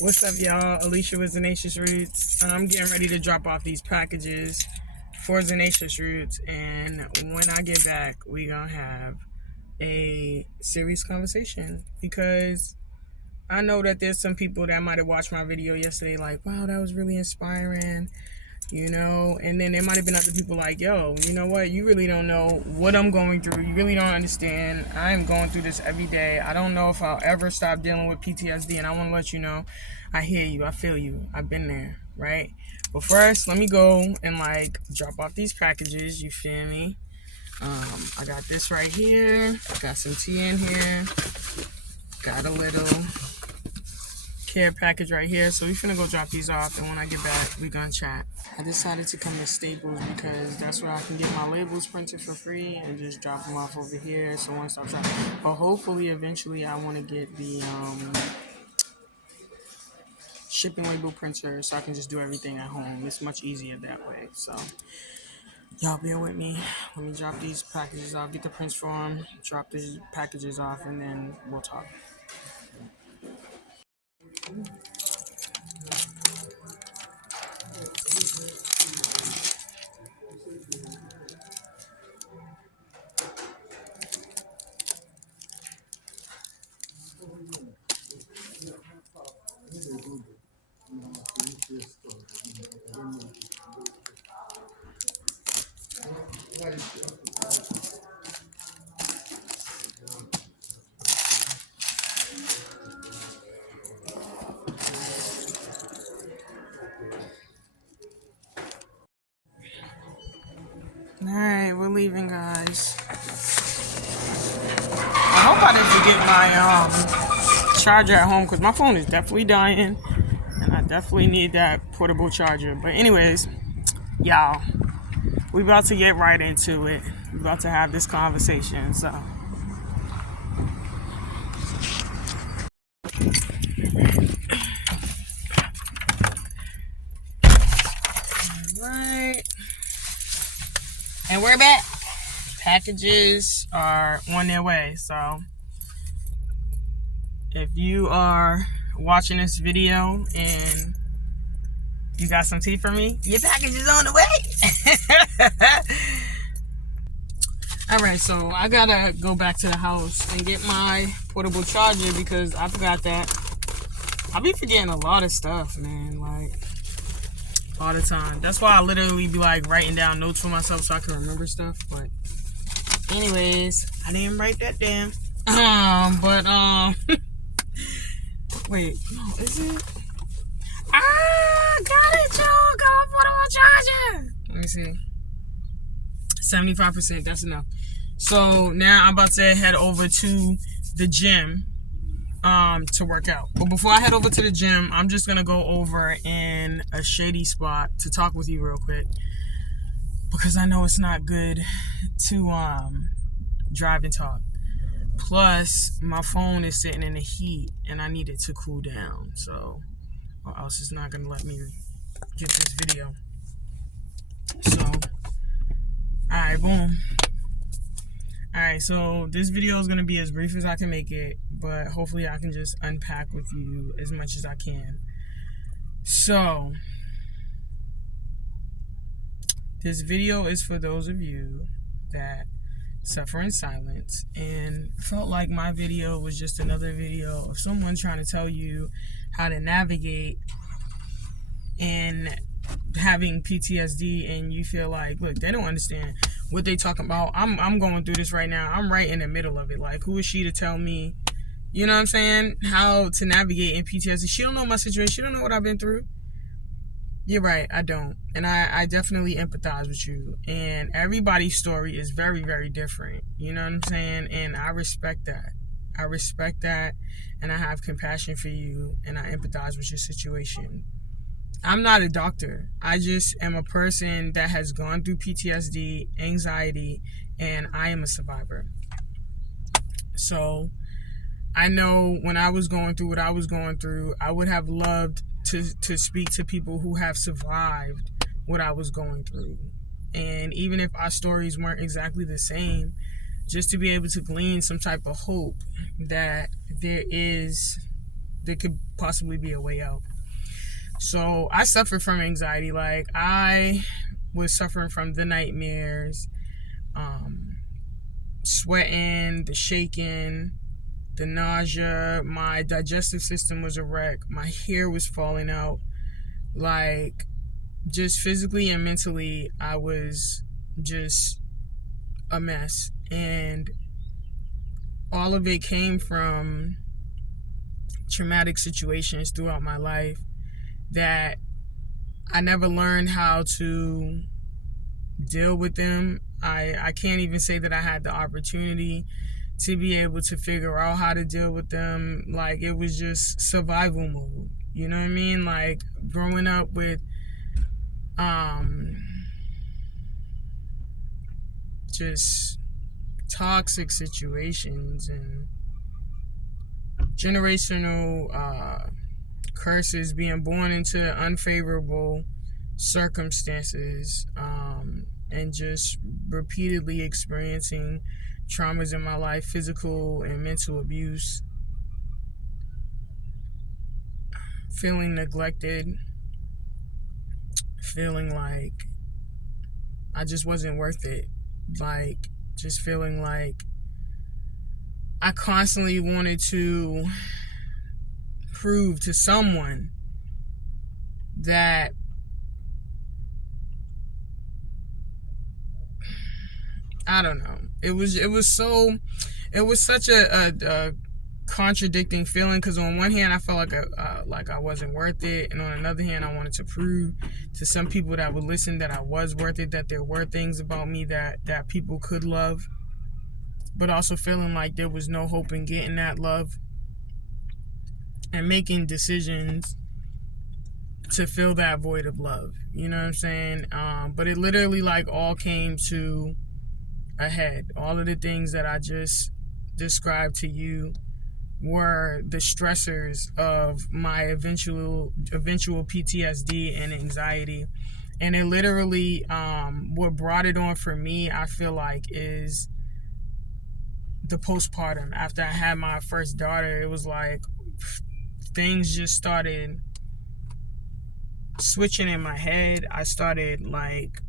What's up, y'all? Alicia with Zenacious Rootz. I'm getting ready to drop off these packages for Zenacious Rootz, and when I get back, we gonna have a serious conversation because I know that there's some people that might have watched my video yesterday, like, wow, that was really inspiring, and then there might have been other people like, yo, you know what, you really don't know what I'm going through, you really don't understand. I'm going through this every day. I don't know if I'll ever stop dealing with PTSD, and I want to let you know, I hear you, I feel you, I've been there, right? But first, let me go and drop off these packages, you feel me? I got this right here, got some tea in here, got a little care package right here, so we finna go drop these off, and when I get back, we gonna chat. I decided to come to Staples because that's where I can get my labels printed for free and just drop them off over here. So once I'm shop. But hopefully, eventually, I want to get the shipping label printer so I can just do everything at home. It's much easier that way. So y'all bear with me. Let me drop these packages off, get the prints for them, drop these packages off, and then we'll talk. Alright, we're leaving, guys. I hope I didn't forget my charger at home because my phone is definitely dying and I definitely need that portable charger. But anyways, y'all, we about to get right into it. We about to have this conversation. So alright. And we're back. Packages are on their way. So if you are watching this video and you got some tea for me, your package is on the way. Alright, so I gotta go back to the house and get my portable charger because I forgot that. I be forgetting a lot of stuff, man, like all the time. That's why I literally be writing down notes for myself so I can remember stuff. But anyways, I didn't write that down. Wait, no, is it? Got it, y'all. Got portable charger. Let me see. 75%, that's enough. So now I'm about to head over to the gym to work out. But before I head over to the gym, I'm just gonna go over in a shady spot to talk with you real quick because I know it's not good to drive and talk. Plus, my phone is sitting in the heat and I need it to cool down, so or else it's not gonna let me get this video. So, alright, boom. Alright, so this video is going to be as brief as I can make it, but hopefully I can just unpack with you as much as I can. So, this video is for those of you that suffer in silence and felt like my video was just another video of someone trying to tell you how to navigate and having PTSD, and you feel like, look, they don't understand what they talking about. I'm going through this right now. I'm right in the middle of it. Like, who is she to tell me, you know what I'm saying, how to navigate in PTSD? She don't know my situation. She don't know what I've been through. You're right, I don't. And I definitely empathize with you. And everybody's story is very, very different. You know what I'm saying? And I respect that. I respect that. And I have compassion for you. And I empathize with your situation. I'm not a doctor. I just am a person that has gone through PTSD, anxiety, and I am a survivor. So I know when I was going through what I was going through, I would have loved to speak to people who have survived what I was going through. And even if our stories weren't exactly the same, just to be able to glean some type of hope that there is there could possibly be a way out. So I suffered from anxiety. Like, I was suffering from the nightmares, sweating, the shaking, the nausea. My digestive system was a wreck. My hair was falling out. Like, just physically and mentally, I was just a mess. And all of it came from traumatic situations throughout my life that I never learned how to deal with them. I can't even say that I had the opportunity to be able to figure out how to deal with them. Like, it was just survival mode. You know what I mean? Like, growing up with just toxic situations and generational curses, being born into unfavorable circumstances, and just repeatedly experiencing traumas in my life, physical and mental abuse, feeling neglected, feeling like I just wasn't worth it, like, just feeling like I constantly wanted to prove to someone that I don't know. It was such a contradicting feeling, because on one hand I felt like I wasn't worth it, and on another hand I wanted to prove to some people that would listen that I was worth it, that there were things about me that people could love, but also feeling like there was no hope in getting that love, and making decisions to fill that void of love. You know what I'm saying? But it literally, like, all came to a head. All of the things that I just described to you were the stressors of my eventual PTSD and anxiety. And it literally, what brought it on for me, I feel like, is the postpartum. After I had my first daughter, it was like things just started switching in my head. I started, like,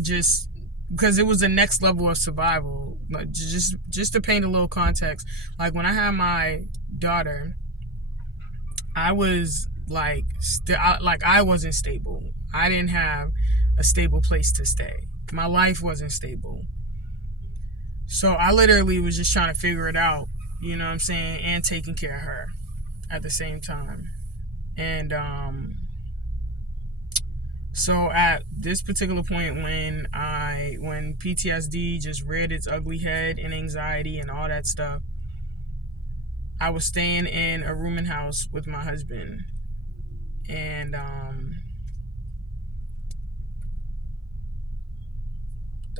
just because it was the next level of survival. Like, just to paint a little context, like, when I had my daughter, I was like, I wasn't stable. I didn't have a stable place to stay. My life wasn't stable. So I literally was just trying to figure it out, you know what I'm saying, and taking care of her at the same time. And so at this particular point, when PTSD just reared its ugly head, and anxiety and all that stuff, I was staying in a rooming house with my husband. And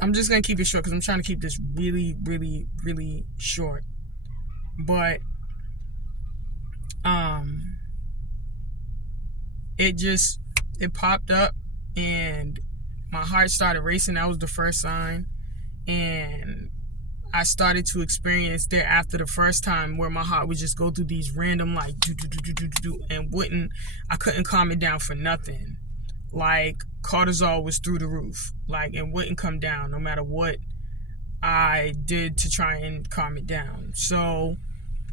I'm just going to keep it short because I'm trying to keep this really, really, really short. But it popped up, and my heart started racing. That was the first sign. And I started to experience there after the first time where my heart would just go through these random, like, do, and I couldn't calm it down for nothing. Like, cortisol was through the roof, like, and wouldn't come down no matter what I did to try and calm it down. So,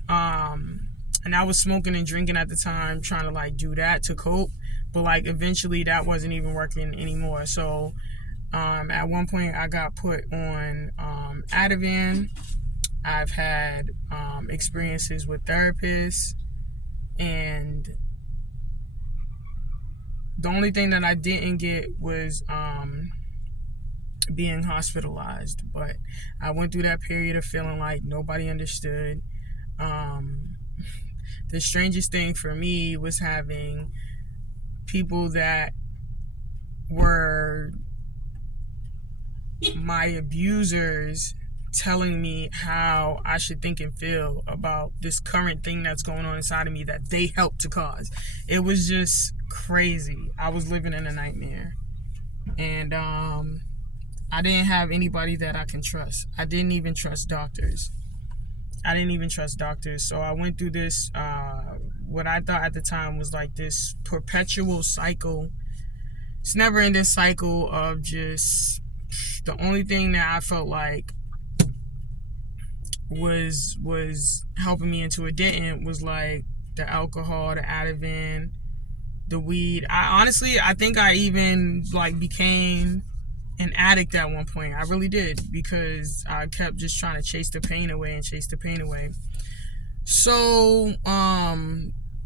and I was smoking and drinking at the time, trying to, like, do that to cope. But, like, eventually that wasn't even working anymore. So, at one point I got put on Ativan. I've had experiences with therapists, and the only thing that I didn't get was being hospitalized. But I went through that period of feeling like nobody understood. The strangest thing for me was having people that were my abusers telling me how I should think and feel about this current thing that's going on inside of me that they helped to cause. It was just crazy. I was living in a nightmare. And I didn't have anybody that I can trust. I didn't even trust doctors. So I went through this what I thought at the time was like this perpetual cycle. It's never ending cycle of just the only thing that I felt like was helping me into a didn't was like the alcohol, the Ativan, the weed. I think I even like became an addict at one point. I really did, because I kept just trying to chase the pain away. So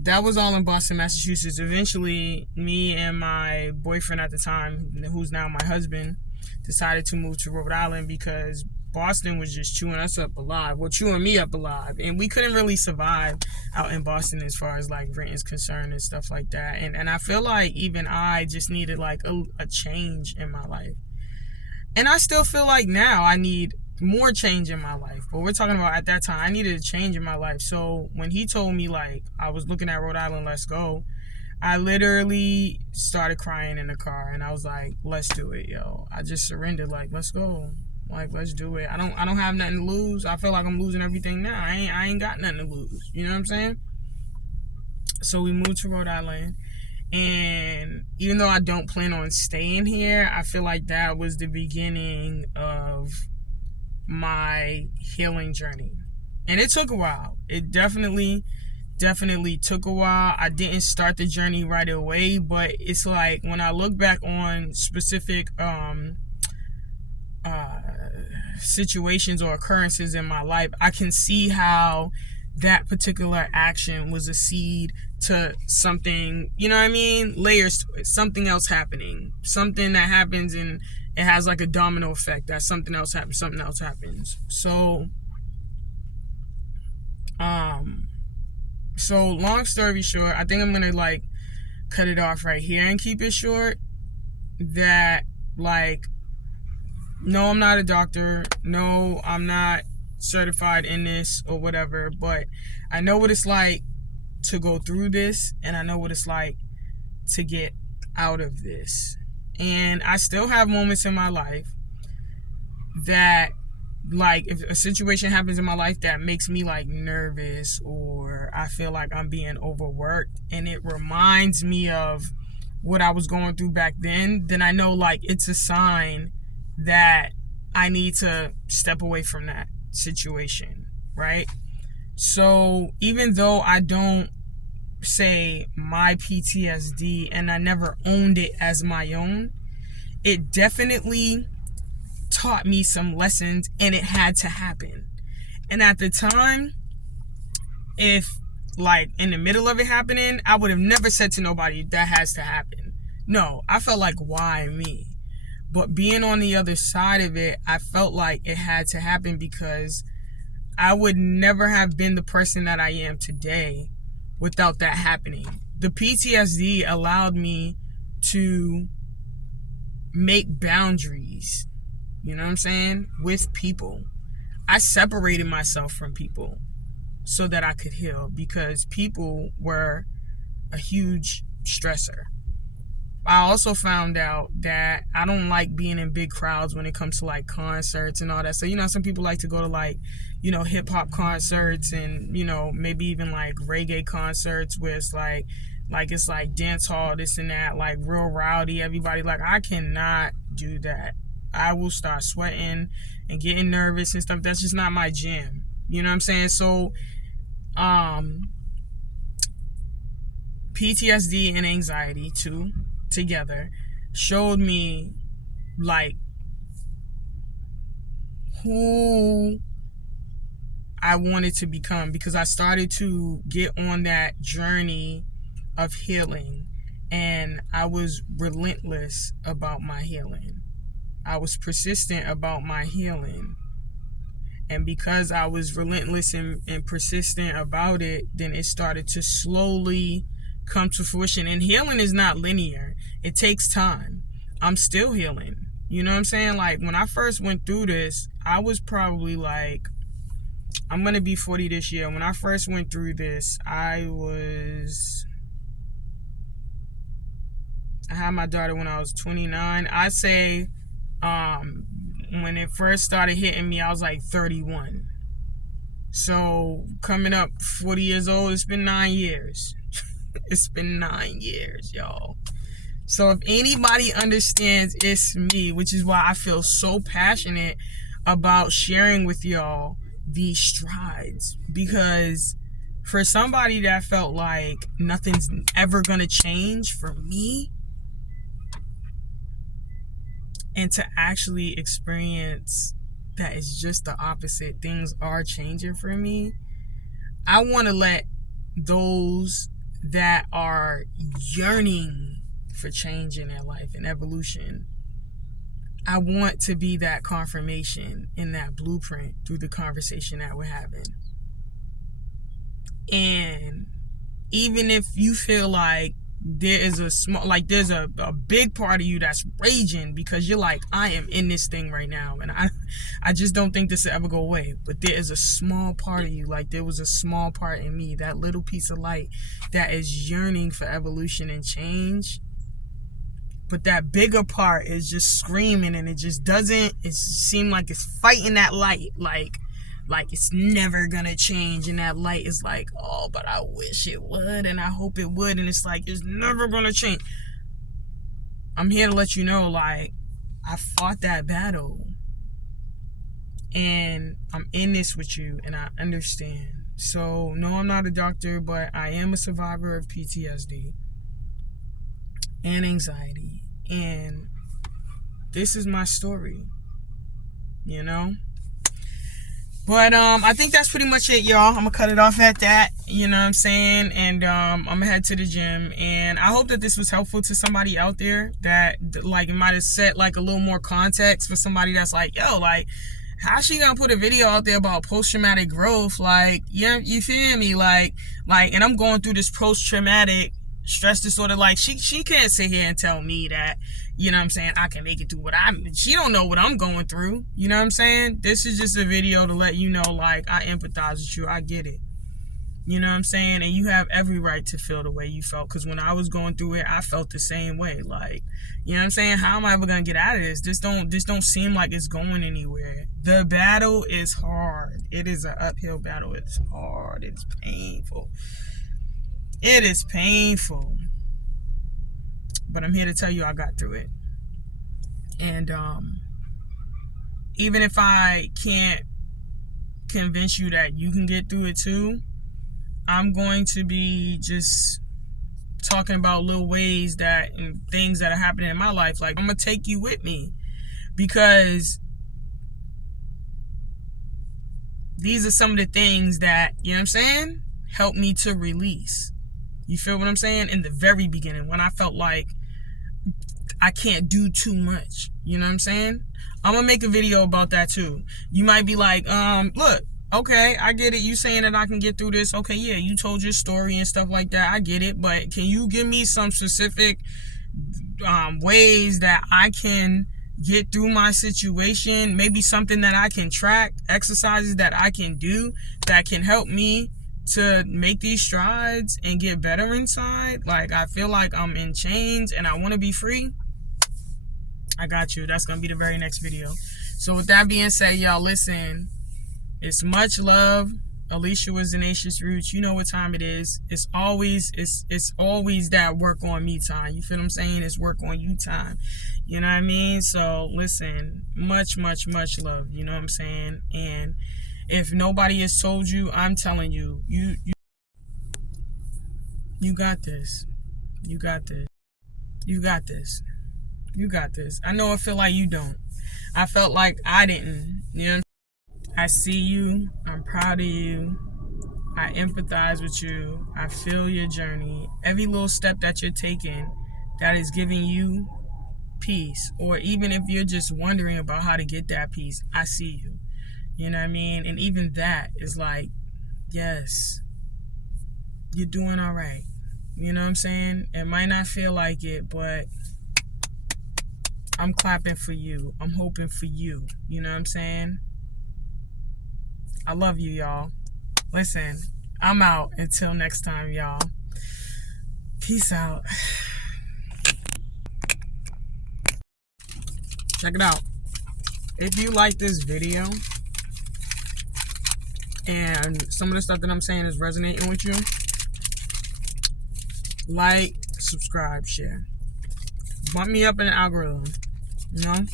that was all in Boston, Massachusetts. Eventually, me and my boyfriend at the time, who's now my husband, decided to move to Rhode Island because Boston was just chewing us up alive. Well, chewing me up alive. And we couldn't really survive out in Boston as far as like rent is concerned and stuff like that. And I feel like even I just needed like a change in my life. And I still feel like now I need more change in my life. But we're talking about at that time, I needed a change in my life. So when he told me like I was looking at Rhode Island, let's go, I literally started crying in the car. And I was like, let's do it, yo. I just surrendered, like, let's go. Like, let's do it. I don't have nothing to lose. I feel like I'm losing everything now. I ain't got nothing to lose. You know what I'm saying? So we moved to Rhode Island. And even though I don't plan on staying here, I feel like that was the beginning of my healing journey. And it took a while. It definitely took a while. I didn't start the journey right away, but it's like when I look back on specific situations or occurrences in my life, I can see how that particular action was a seed to something, you know what I mean? Layers to it, something else happening, something that happens and it has like a domino effect that something else happens. So long story short, I think I'm gonna like cut it off right here and keep it short. That like, no, I'm not a doctor. No, I'm not certified in this or whatever, but I know what it's like to go through this, and I know what it's like to get out of this. And I still have moments in my life that, like, if a situation happens in my life that makes me like nervous, or I feel like I'm being overworked and it reminds me of what I was going through back then I know like it's a sign that I need to step away from that situation, right? So even though I don't say my PTSD and I never owned it as my own, it definitely taught me some lessons, and it had to happen. And at the time, if like in the middle of it happening, I would have never said to nobody that has to happen. No, I felt like, why me? But being on the other side of it, I felt like it had to happen because I would never have been the person that I am today without that happening. The PTSD allowed me to make boundaries, you know what I'm saying, with people. I separated myself from people so that I could heal, because people were a huge stressor. I also found out that I don't like being in big crowds when it comes to like concerts and all that. So, you know, some people like to go to like, you know, hip hop concerts and, you know, maybe even like reggae concerts where it's like it's like dance hall, this and that, like real rowdy, everybody. Like, I cannot do that. I will start sweating and getting nervous and stuff. That's just not my jam. You know what I'm saying? So, PTSD and anxiety too, together, showed me like who I wanted to become, because I started to get on that journey of healing, and I was relentless about my healing. I was persistent about my healing. And because I was relentless and persistent about it, then it started to slowly come to fruition. And healing is not linear. It takes time. I'm still healing. You know what I'm saying? Like, when I first went through this, I was probably like, I'm going to be 40 this year. When I first went through this, I had my daughter when I was 29. I say, when it first started hitting me, I was like 31. So coming up 40 years old, it's been 9 years. It's been 9 years, y'all. So if anybody understands, it's me, which is why I feel so passionate about sharing with y'all these strides. Because for somebody that felt like nothing's ever gonna change for me, and to actually experience that it's just the opposite, things are changing for me, I want to let those that are yearning for change in their life and evolution, I want to be that confirmation in that blueprint through the conversation that we're having. And even if you feel like there is there's a big part of you that's raging because you're like, I am in this thing right now and I just don't think this will ever go away. But there is a small part of you, like there was a small part in me, that little piece of light that is yearning for evolution and change. But that bigger part is just screaming, and it just doesn't, it seem like it's fighting that light, like it's never gonna change. And that light is like, oh, but I wish it would, and I hope it would, and it's like, it's never gonna change. I'm here to let you know, like, I fought that battle, and I'm in this with you, and I understand. So no, I'm not a doctor, but I am a survivor of PTSD and anxiety, and this is my story, you know. But I think that's pretty much it, y'all. I'm gonna cut it off at that, you know what I'm saying? And I'm gonna head to the gym, and I hope that this was helpful to somebody out there, that like it might have set like a little more context for somebody that's like, yo, like, how's she gonna put a video out there about post-traumatic growth? Like, yeah, you feel me? Like, and I'm going through this post-traumatic stress disorder. Like, she can't sit here and tell me that, you know what I'm saying, I can make it through she don't know what I'm going through, you know what I'm saying? This is just a video to let you know, like, I empathize with you, I get it, you know what I'm saying? And you have every right to feel the way you felt, because when I was going through it, I felt the same way. Like, you know what I'm saying, how am I ever gonna get out of this? This don't seem like it's going anywhere. The battle is hard. It is an uphill battle. It's hard. It's painful. It is painful, but I'm here to tell you I got through it. And even if I can't convince you that you can get through it too, I'm going to be just talking about little ways that, and things that are happening in my life. Like, I'm gonna take you with me, because these are some of the things that, you know what I'm saying, help me to release. You feel what I'm saying? In the very beginning, when I felt like I can't do too much, you know what I'm saying? I'm gonna make a video about that too. You might be like, look, okay, I get it. You saying that I can get through this. Okay, yeah, you told your story and stuff like that. I get it. But can you give me some specific ways that I can get through my situation? Maybe something that I can track, exercises that I can do that can help me to make these strides and get better inside. Like, I feel like I'm in chains and I want to be free. I got you. That's gonna be the very next video. So with that being said, y'all, listen, it's much love. Alicia with Zenacious Rootz. You know what time it is. It's always that work on me time. You feel what I'm saying? It's work on you time. You know what I mean? So listen, much love. You know what I'm saying? And if nobody has told you, I'm telling you, you got this. You got this. You got this. You got this. I know I feel like you don't. I felt like I didn't. You know? I see you. I'm proud of you. I empathize with you. I feel your journey. Every little step that you're taking that is giving you peace, or even if you're just wondering about how to get that peace, I see you. You know what I mean? And even that is like, yes, you're doing all right. You know what I'm saying? It might not feel like it, but I'm clapping for you. I'm hoping for you. You know what I'm saying? I love you, y'all. Listen, I'm out. Until next time, y'all. Peace out. Check it out. If you like this video, and some of the stuff that I'm saying is resonating with you, like, subscribe, share. Bump me up in the algorithm, you know,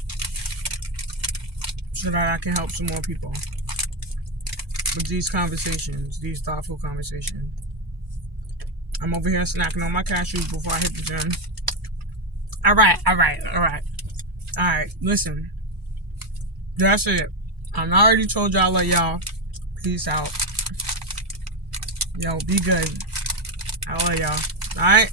so that I can help some more people with these conversations, these thoughtful conversations. I'm over here snacking on my cashews before I hit the gym. All right, listen. That's it. I already told y'all, love y'all. Peace out. Yo, be good. I love y'all. All right?